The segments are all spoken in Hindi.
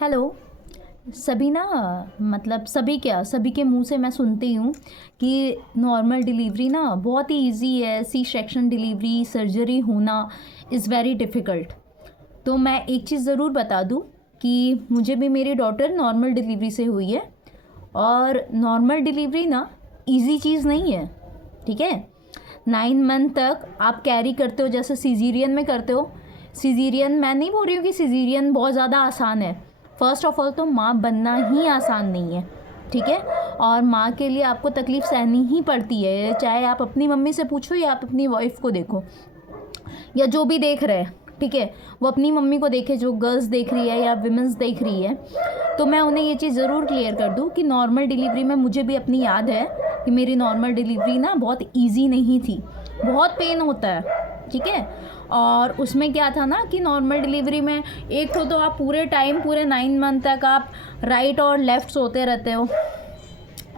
हेलो। सभी ना मतलब सभी क्या सभी के मुंह से मैं सुनती हूँ कि नॉर्मल डिलीवरी ना बहुत ही इजी है, सी सेक्शन डिलीवरी सर्जरी होना इज़ वेरी डिफ़िकल्ट। तो मैं एक चीज़ ज़रूर बता दूँ कि मुझे भी मेरी डॉटर नॉर्मल डिलीवरी से हुई है और नॉर्मल डिलीवरी ना इजी चीज़ नहीं है। ठीक है, 9 मंथ तक आप कैरी करते हो जैसे सीज़ेरियन में करते हो। सीज़ेरियन मैं नहीं बोल रही हूँ कि सीज़ेरियन बहुत ज़्यादा आसान है। फ़र्स्ट ऑफ ऑल तो माँ बनना ही आसान नहीं है, ठीक है। और माँ के लिए आपको तकलीफ़ सहनी ही पड़ती है, चाहे आप अपनी मम्मी से पूछो या आप अपनी वाइफ को देखो या जो भी देख रहे हैं, ठीक है, वो अपनी मम्मी को देखे जो गर्ल्स देख रही है या विमेंस देख रही है। तो मैं उन्हें ये चीज़ ज़रूर क्लियर कर दूँ कि नॉर्मल डिलीवरी में मुझे भी अपनी याद है कि मेरी नॉर्मल डिलीवरी ना बहुत ईजी नहीं थी, बहुत पेन होता है, ठीक है। और उसमें क्या था ना कि नॉर्मल डिलीवरी में एक तो आप पूरे टाइम पूरे 9 मंथ तक आप राइट और लेफ़्ट सोते रहते हो,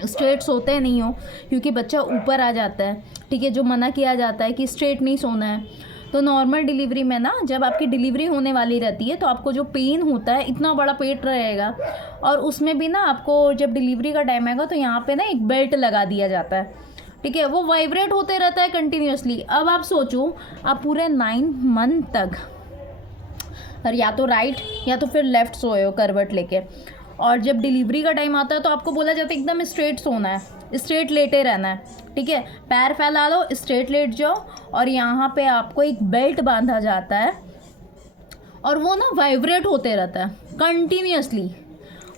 स्ट्रेट सोते नहीं हो क्योंकि बच्चा ऊपर आ जाता है, ठीक है, जो मना किया जाता है कि स्ट्रेट नहीं सोना है। तो नॉर्मल डिलीवरी में ना जब आपकी डिलीवरी होने वाली रहती है तो आपको जो पेन होता है, इतना बड़ा पेट रहेगा और उसमें भी ना आपको जब डिलीवरी का टाइम आएगा तो यहाँ पे ना एक बेल्ट लगा दिया जाता है, ठीक है, वो वाइब्रेट होते रहता है कंटिन्यूसली। अब आप सोचो आप पूरे 9 मंथ तक और या तो राइट या तो फिर लेफ़्ट सोए हो करवट लेके, और जब डिलीवरी का टाइम आता है तो आपको बोला जाता है एकदम स्ट्रेट सोना है, स्ट्रेट लेटे रहना है, ठीक है, पैर फैला लो, स्ट्रेट लेट जाओ और यहाँ पे आपको एक बेल्ट बांधा जाता है और वो ना वाइब्रेट होते रहता है कंटिन्यूसली।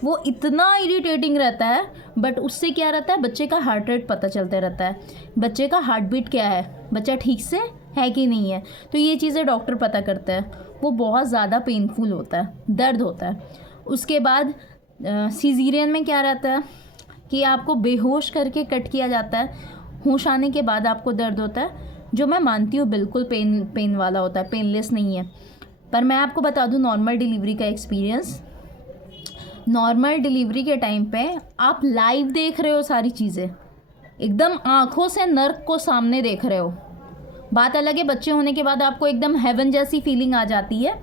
वो इतना इरिटेटिंग रहता है, बट उससे क्या रहता है, बच्चे का हार्ट रेट पता चलते रहता है, बच्चे का हार्ट बीट क्या है, बच्चा ठीक से है कि नहीं है। तो ये चीज़ें डॉक्टर पता करता है। वो बहुत ज़्यादा पेनफुल होता है, दर्द होता है। उसके बाद सीज़ेरियन में क्या रहता है कि आपको बेहोश करके कट किया जाता है, होश आने के बाद आपको दर्द होता है, जो मैं मानती हूँ बिल्कुल पेन वाला होता है, पेनलेस नहीं है। पर मैं आपको बता दूँ नॉर्मल डिलीवरी का एक्सपीरियंस, नॉर्मल डिलीवरी के टाइम पे आप लाइव देख रहे हो सारी चीज़ें, एकदम आँखों से नर्क को सामने देख रहे हो। बात अलग है, बच्चे होने के बाद आपको एकदम हेवन जैसी फीलिंग आ जाती है,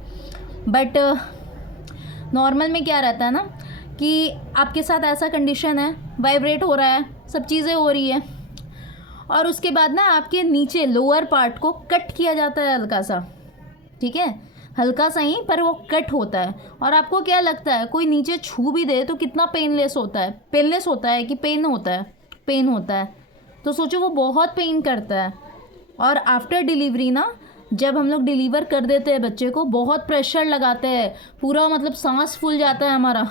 बट नॉर्मल में क्या रहता है ना कि आपके साथ ऐसा कंडीशन है, वाइब्रेट हो रहा है, सब चीज़ें हो रही है और उसके बाद ना आपके नीचे लोअर पार्ट को कट किया जाता है हल्का सा, ठीक है, हल्का सा ही, पर वो कट होता है। और आपको क्या लगता है कोई नीचे छू भी दे तो कितना पेनलेस होता है, पेनलेस होता है कि पेन होता है, पेन होता है। तो सोचो वो बहुत पेन करता है। और आफ्टर डिलीवरी ना जब हम लोग डिलीवर कर देते हैं बच्चे को, बहुत प्रेशर लगाते हैं, पूरा मतलब सांस फूल जाता है हमारा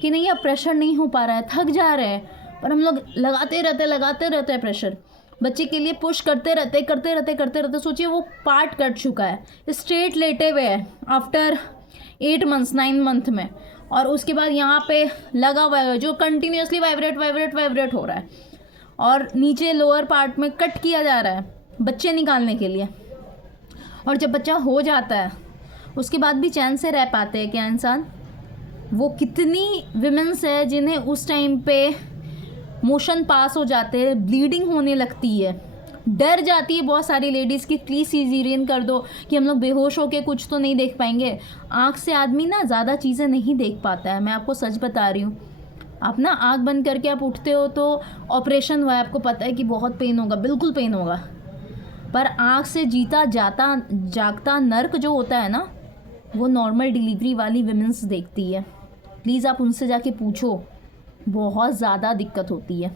कि नहीं अब प्रेशर नहीं हो पा रहा है, थक जा रहे हैं, पर हम लोग लगाते रहते हैं प्रेशर, बच्चे के लिए पुश करते रहते। सोचिए वो पार्ट कट चुका है, स्ट्रेट लेटे हुए है आफ्टर 8 मंथ्स 9 मंथ में, और उसके बाद यहाँ पे लगा हुआ है जो कंटिन्यूसली वाइब्रेट हो रहा है और नीचे लोअर पार्ट में कट किया जा रहा है बच्चे निकालने के लिए। और जब बच्चा हो जाता है उसके बाद भी चैन से रह पाते हैं क्या इंसान? वो कितनी विमेंस है जिन्हें उस टाइम पे मोशन पास हो जाते हैं, ब्लीडिंग होने लगती है, डर जाती है बहुत सारी लेडीज़ की प्लीज़ सीज़ेरियन कर दो कि हम लोग बेहोश होके कुछ तो नहीं देख पाएंगे। आँख से आदमी ना ज़्यादा चीज़ें नहीं देख पाता है, मैं आपको सच बता रही हूँ। आप ना आँख बंद करके आप उठते हो तो ऑपरेशन हुआ है, आपको पता है कि बहुत पेन होगा, बिल्कुल पेन होगा, पर आँख से जीता जाता जागता नर्क जो होता है ना, वो नॉर्मल डिलीवरी वाली विमेंस देखती है। प्लीज़ आप उनसे जाके पूछो, बहुत ज़्यादा दिक्कत होती है।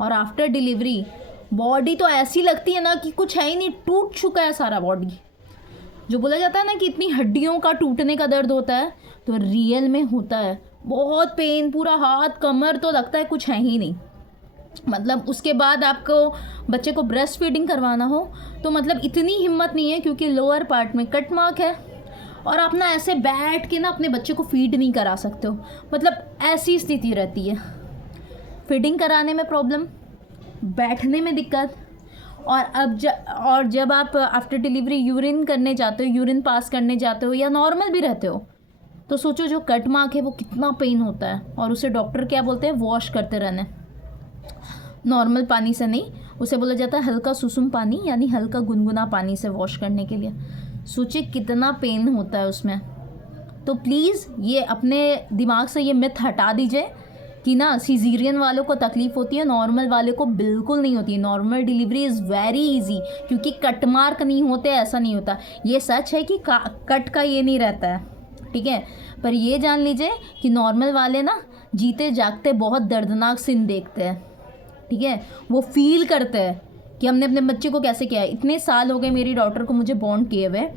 और आफ्टर डिलीवरी बॉडी तो ऐसी लगती है ना कि कुछ है ही नहीं, टूट चुका है सारा बॉडी। जो बोला जाता है ना कि इतनी हड्डियों का टूटने का दर्द होता है, तो रियल में होता है बहुत पेन, पूरा हाथ कमर तो लगता है कुछ है ही नहीं। मतलब उसके बाद आपको बच्चे को ब्रेस्ट फीडिंग करवाना हो तो मतलब इतनी हिम्मत नहीं है क्योंकि लोअर पार्ट में कट मार्क है और आप ना ऐसे बैठ के ना अपने बच्चे को फीड नहीं करा सकते हो, मतलब ऐसी स्थिति रहती है। फीडिंग कराने में प्रॉब्लम, बैठने में दिक्कत, और जब आप आफ्टर डिलीवरी यूरिन करने जाते हो, यूरिन पास करने जाते हो या नॉर्मल भी रहते हो, तो सोचो जो कट मार्क है वो कितना पेन होता है। और उसे डॉक्टर क्या बोलते हैं, वॉश करते रहने, नॉर्मल पानी से नहीं, उसे बोला जाता है हल्का सुसुम पानी, यानी हल्का गुनगुना पानी से वॉश करने के लिए। सोचिए कितना पेन होता है उसमें। तो प्लीज़ ये अपने दिमाग से ये मिथ हटा दीजिए कि ना सीज़ेरियन वालों को तकलीफ़ होती है, नॉर्मल वाले को बिल्कुल नहीं होती है। Normal delivery is very easy, क्योंकि कट मार्क नहीं होते, ऐसा नहीं होता। ये सच है कि कट का ये नहीं रहता है, ठीक है, पर ये जान लीजिए कि नॉर्मल वाले ना जीते जागते बहुत दर्दनाक सीन देखते हैं, ठीक है। वो फील करते हैं कि हमने अपने बच्चे को कैसे किया है। इतने साल हो गए मेरी डॉटर को मुझे बॉन्ड किए हुए,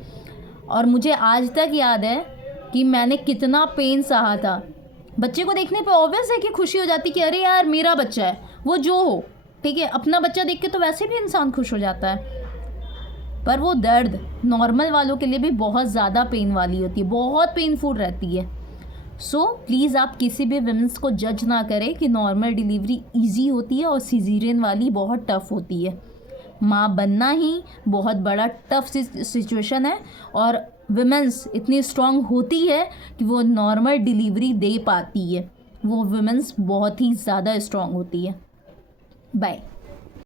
और मुझे आज तक याद है कि मैंने कितना पेन सहा था। बच्चे को देखने पे ऑब्वियस है कि खुशी हो जाती कि अरे यार मेरा बच्चा है, वो जो हो, ठीक है। अपना बच्चा देख के तो वैसे भी इंसान खुश हो जाता है, पर वो दर्द नॉर्मल वालों के लिए भी बहुत ज़्यादा पेन वाली होती है, बहुत पेनफुल रहती है। सो प्लीज़ आप किसी भी विमेंस को जज ना करें कि नॉर्मल डिलीवरी इजी होती है और सीज़ेरियन वाली बहुत टफ़ होती है। माँ बनना ही बहुत बड़ा टफ सिचुएशन है, और विमेंस इतनी स्ट्रांग होती है कि वो नॉर्मल डिलीवरी दे पाती है। वो विमेंस बहुत ही ज़्यादा स्ट्रांग होती है। बाय।